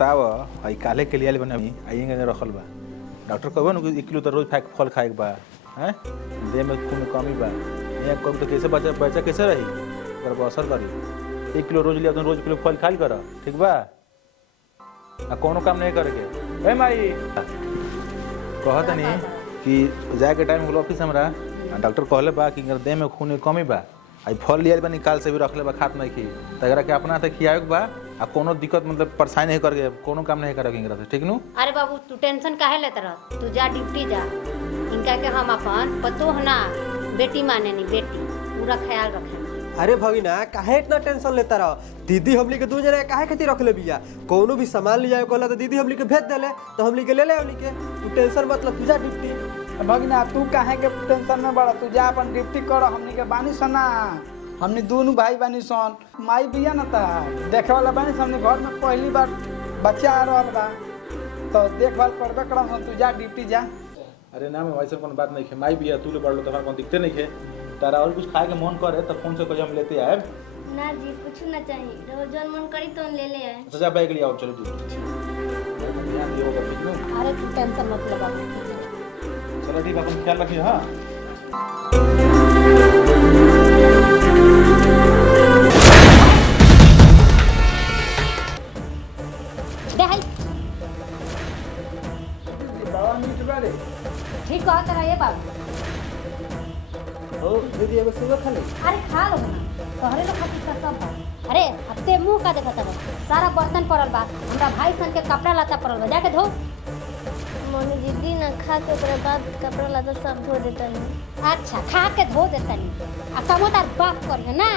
बताव आई काले के लिए बने आइएंगे रखल बा डॉक्टर कहबो ना कि 1 किलो तो रोज फल खाए के बा हैं देह में खून कमी बा यहाँ कम तो कैसे बच्चा कैसे रही अगर असर करी 1 किलो रोज लिया तो रोज किलो फल खाल कर ठीक बा आ कोनो काम नहीं करके ए माई कहत नहीं कि जाए के टाइम ऑफिस हमरा डॉक्टर कहले बा कि देह में खून की कमी बा आई फल लिया बा निकाल से भी रख ले बा खात नहीं खी तगरा के अपना से खियावे बा आ कोनो दिक्कत मतलब परेशानी नहीं करके कोनो काम नहीं करे इंगरा से ठीक नु। अरे बाबू तू टेंशन काहे लेत रह तू जा ड्यूटी जा इनका के हम अपन पतोह ना बेटी माने नहीं बेटी पूरा ख्याल रखे। अरे भगिना काहे इतना टेंशन लेता रह दीदी हमली के 2 जने काहे खातिर रख ले बिया कोनो भी सामान ले जाए कहला तो दीदी हमली के भेज देले तो हमली के ले ले हमली के तू टेंशन मतलब तू जा ड्यूटी। भगिना तू काहे के टेंशन में बड़ा तू जा अपन ड्यूटी कर हमनी के बानी सना हमनी दोनों भाई बानी सन माई बिया ना ता देखे वाला बानी हमनी घर में पहली बार बच्चा आ रहल बा तो देखभाल करबे करम हम तू जा ड्यूटी जा। अरे ना मैं वैसे कोनो बात नहीं है माई बिया तू ले बढ़ लो तो कोनो दिक्कत नहीं है तारा और कुछ खाए के मन करे तो फोन से कोई हम लेते आए ना जी कुछ ना चाहिए रोज जन मन करी तो ले ले आए तो जा बैग ले आओ चलो जी ध्यान दियो ठीक नु। अरे तू टेंशन मत ले बाबू चलो ठीक अपन ख्याल रखिए हां दे हाय बाबा मीट बारे ठीक कहत रह ये बाबू ओ दीदी एगो सुबह खाली अरे खा लो ना तोहरे लोग खातिर का सब बा। अरे हफ्ते मुंह का देखत बा सारा बर्तन पड़ल बा हमरा भाई सन के कपड़ा लत्ता पड़ल बा जाके धो। मम्मी दीदी ना खा के ओकरा बाद कपड़ा लता सब धो देता नहीं। अच्छा खा के धो देतनी आ कमोतार बाप करियो ना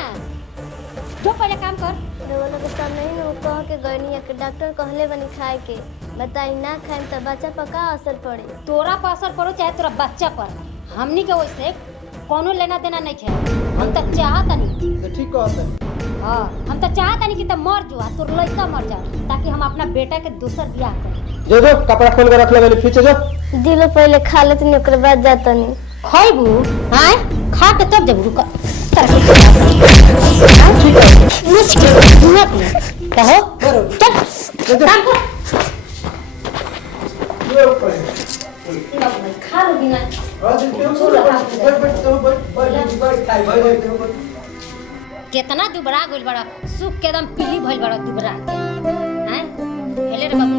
जो पहले काम कर। रोला के सामने ही ना वो कह के गनी के डॉक्टर कहले बनी खाए के बताई ना खाएम तो बच्चा पर का असर पड़े। तोरा पर असर पड़ो चाहे तोरा बच्चा पर हमनी के वैसे कोनो लेना देना नहीं है हम तो चाहतनी तो ठीक कहत हां हम तो चाहतनी कि त मर जो तोर लइका मर जाओ ताकि हम अपना बेटा के दूसर बियाह करें। जो जो कपड़ा खोल के रख ले वाली पीछे जो दिलो पहले खा लेते नहीं ओकरा बाद जाता नहीं खइबू हां खा के तब जब रुक कहो चल काम कर खा लो बिना कितना दुबरा गइल बड़ा सुख के एकदम पीली भइल बड़ा दुबरा के हैं हेले रे बाबू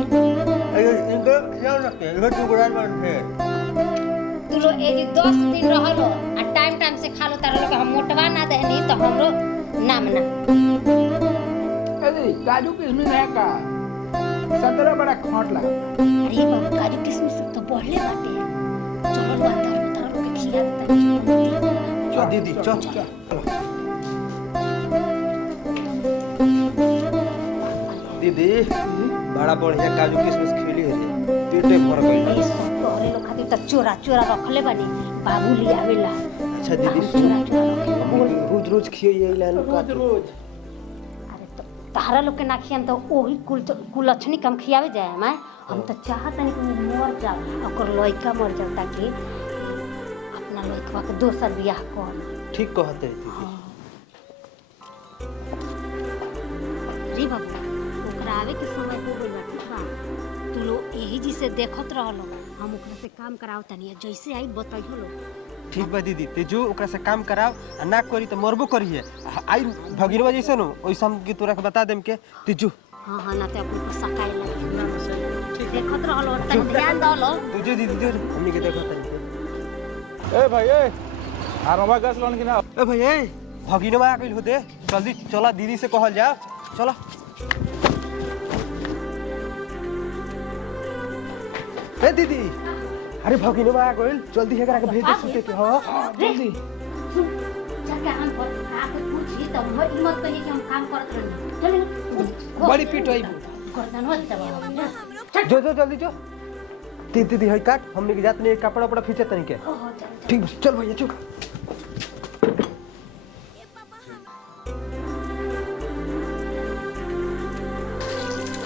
इनको ख्याल रखे इधर तू गुरान में है तू लो ए 10 दिन रहलो आ टाइम टाइम से खा लो तारा लोग हम मोटवा ना देहनी तो हमरो नाम ना। अरे काजू किशमिश है का संतरा बड़ा खोट लगा। अरे बाबू काजू किशमिश तो बढ़ले बाटे चलो बात तारा लोग के खिया देता चल दीदी चल दीदी बड़ा बढ़िया काजू किशमिश खिली है पेटे भर गई। ये सब तोहरे लोग खातिर त चोरा चोरा रखले बानी बाबू ले आवेला। अच्छा दीदी चोरा चोरा रखे रोज रोज खियो ये लाइन का रोज अरे तो तारा लोग के ना खियन तो ओही कुलछनी कम खियावे जाए मैं हम तो चाहतनी कि मर जाओ ओकर लइका मर जाओ ताकि अपना लइकवा के दोसर बियाह कर। ठीक कहते हैं रे बाबू ओकरा आवे के समय हो गइल बा ठीक बा तू लोग यही जी से देखत रहलो हम ओकरा से काम कराव तनी जैसे आई बताइयो लो। ठीक बा दीदी ते जो ओकरा से काम कराव आ ना करी तो मरबो करिए आई भगिनवा जैसे नो ओइसे हम के तोरा के बता देम के ते जो हां हां ना ते अपन को सकाई लगे ठीक देखत रहलो तनी ध्यान दलो तू जो दीदी जो हमनी के देखत है ए भाई ए आरवा गस लोन कि ना ए भाई ए भगिनवा आ गइल होते जल्दी चला दीदी से कहल जा चला ए दीदी अरे भगिनवा आ गइल जल्दी एकरा के भेज दे सुते के हां जल्दी जाके हम आके पूछी तो हम मत कहिए कि हम काम करत रहनी चल बड़ी पीट आई गर्दन हो तब जो जो जल्दी जो दीदी हई काट हमनी के जात नहीं कपड़ा उपड़ा खींचे तनी के ठीक बस चल भैया चुप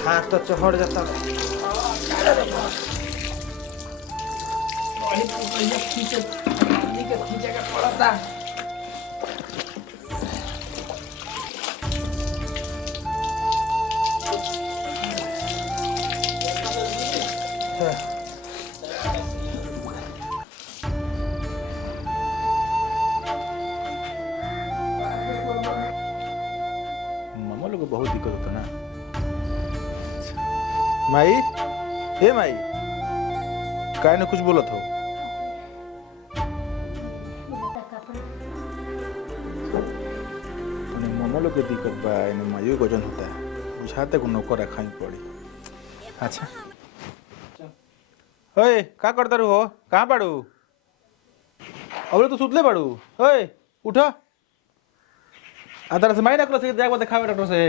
हाथ तो चढ़ जाता खींचे का पड़ता बहुत दिक्कत होता ना। माई, ए माई, काय न कुछ बोलत हो? तने मम्मा लोग के दिक्कत बा, इन माइयो गजन होता है, बुझाते को नौकर रखा ही पड़ी। अच्छा ओए का करता रू हो? कहाँ बाड़ू? अबले तो सुतले बाड़ू। ओए उठो, आ तरह से माई रखलो से जाके दिखावे डॉक्टर से।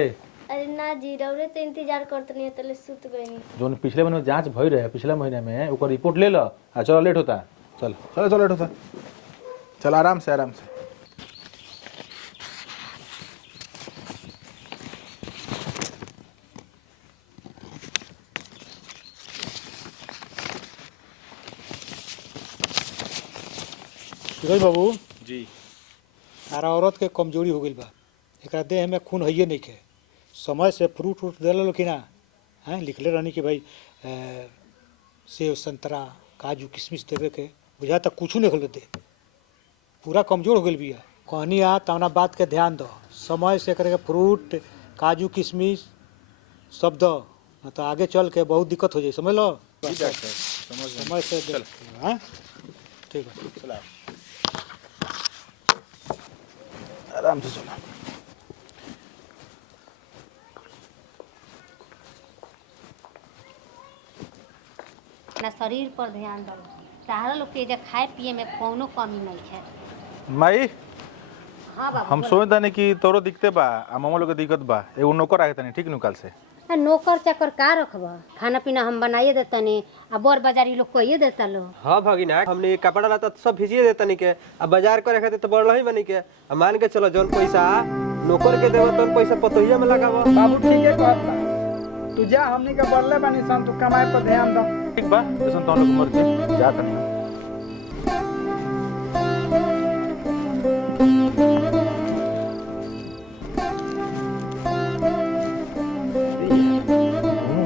अरे ना जी रौरे तो इंतजार करते नहीं तले सुत गई। जोन पिछले महीने में जांच भई रहे, पिछले महीने में ओकर रिपोर्ट ले लो। आ चलो लेट होता, चल चलो चलो लेट होता, चल आराम से आराम से। सूरज बाबू, जी हमारा औरत के कमजोरी हो गई बा, एकरा देह में खून हइये नहीं के। समय से फ्रूट उट दिल कि ना? हैं लिखले रहनी कि भाई सेब संतरा काजू किशमिश देवे के, बुझा तक कुछ नहीं खोल दे, पूरा कमजोर हो गई बिया। कहनी आ तवना बात के ध्यान दो, समय से करके फ्रूट काजू किशमिश सब दो, न तो आगे चल के बहुत दिक्कत हो जाए, समझ लो। समय से दे, हाँ ठीक है चला आराम से चला। अपना शरीर पर ध्यान दो। तारा लोग के खाए पिए में कोनो कमी नहीं है। माई, हाँ बाबू हम सोच तानी कि तोरो दिक्कते बा, आ मामा लोग के दिक्कत बा, एगो नौकर आके तानी ठीक निकाल से। नौकर चाकर का रखबा? खाना पीना हम बनाइए देतनी, आ बर बाजारी लोग कहिए देता लो। हाँ भगिना, हमने कपड़ा लता सब भेजिए देता नहीं के, अब बाजार करे खातिर तो बढ़ ही बनी के। अब मान के चलो जौन पैसा नौकर के देव तौन पैसा पतोहिया में लगाबो। बाबू ठीक है कहता, तू जा हमनी के बढ़ले बानी सन, तू कमाए पर ध्यान दो। ठीक बा, जैसन तो लोग मर्जी जा तानी।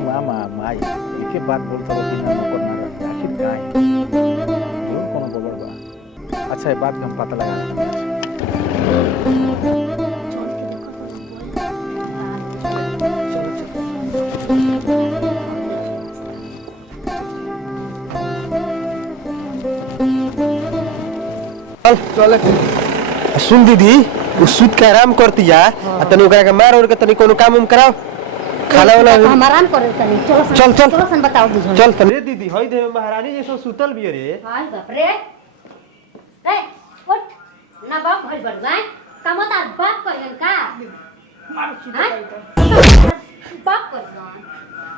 मामा माई एके बात बोलता रहो कि ना नौकर ना रखे, आखिर का है जरूर कोनो गड़बड़ बा। अच्छा ये बात के हम पता लगा लेंगे। चल सुन दीदी, वो सुत के आराम करती है, तनी ओकरा के मार और के तनी कोनो काम उम कराओ, खाना वाला हम आराम करे तनी। चलो सन, चल चल चलो सन बताओ बुझो। चल तनी। दीदी हई दे महारानी जैसे सुतल भी रे। हाय बाप रे, रे उठ ना बाप भर बड़वा कमो तार बाप करियन का मार सुत हैं? बाप करियन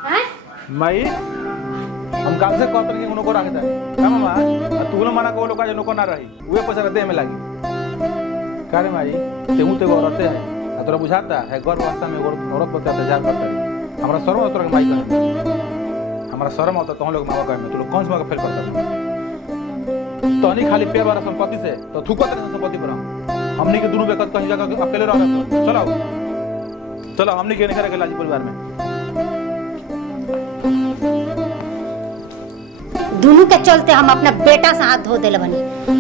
हैं? माई हम काम से कहते कि नौकर आके जाए का मामा, आ तू लोग मना को लोग का नौकर ना रही, उहे पैसा दे में लागी। का रे माई, तेहू ते औरत है, आ तोरा बुझाता है घर वास्ता में औरत पर अत्याचार करता है। हमरा शर्म आता तोरा माई कहे, हमरा शर्म आता तो लोग मावा कहे में, तू लोग कौन सा फेल करता? तो नहीं खाली पेड़ वाला संपत्ति से तो थूकत रहे संपत्ति पर हमनी के दोनों बेकत कहीं जगह अकेले रह रहे। चलो चलो हमनी के नहीं करे लाजी परिवार में। दोनों के चलते हम अपना बेटा से हाथ धो देले बनी।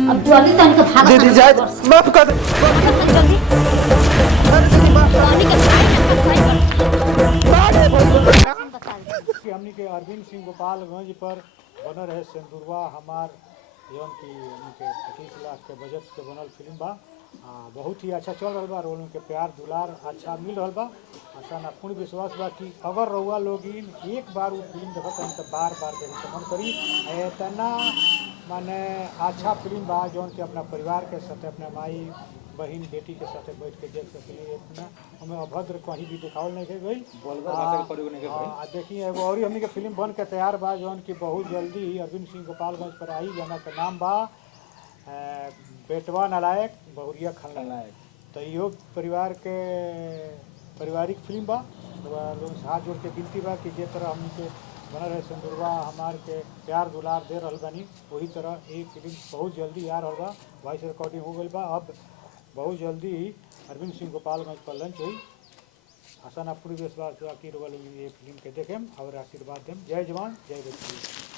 अब जल्दी से इनके भाग दीदी जाए माफ कर दे। जल्दी पानी के कि हमनी के अरविंद सिंह गोपालगंज पर बनल रहे सिंदूरवा हमार जौन की हमनी के 25 लाख के बजट के बनल फिल्म बा। बहुत ही अच्छा चल रहा बा, रोल के प्यार दुलार अच्छा मिल रहा बा। आशा ना पूर्ण विश्वास बा कि अगर रउआ लोग एक बार वो फिल्म देखत हन तो बार बार देखे के मन करी। इतना माने अच्छा फिल्म बा जौन कि अपना परिवार के साथ अपना माई बहन बेटी के साथ बैठ के देख सके। इतना हमें अभद्र कहीं भी दिखावल नहीं के गई। देखिए एगो और हमनी के फिल्म बन के तैयार बा जौन कि बहुत जल्दी ही अरविंद सिंह गोपालगंज पर आई, जना के नाम बा बेटवा नालायक बहुरिया खलनायक। तो इहो परिवार के पारिवारिक फिल्म बा। लोग से हाथ जोड़ के विनती बा कि जे तरह हमनी के बनल रहे सिंदूरवा हमार के प्यार दुलार दे रहल बानी, वही तरह एक फिल्म बहुत जल्दी आ रहल बा। वॉइस रिकॉर्डिंग हो गई बा, अब बहुत जल्दी ही अरविंद सिंह गोपालगंज पर लंच हुई। आशा ना पूरी विश्वास बा कि लोग ये फिल्म के देखें और आशीर्वाद दें। जय जवान जय बच्ची।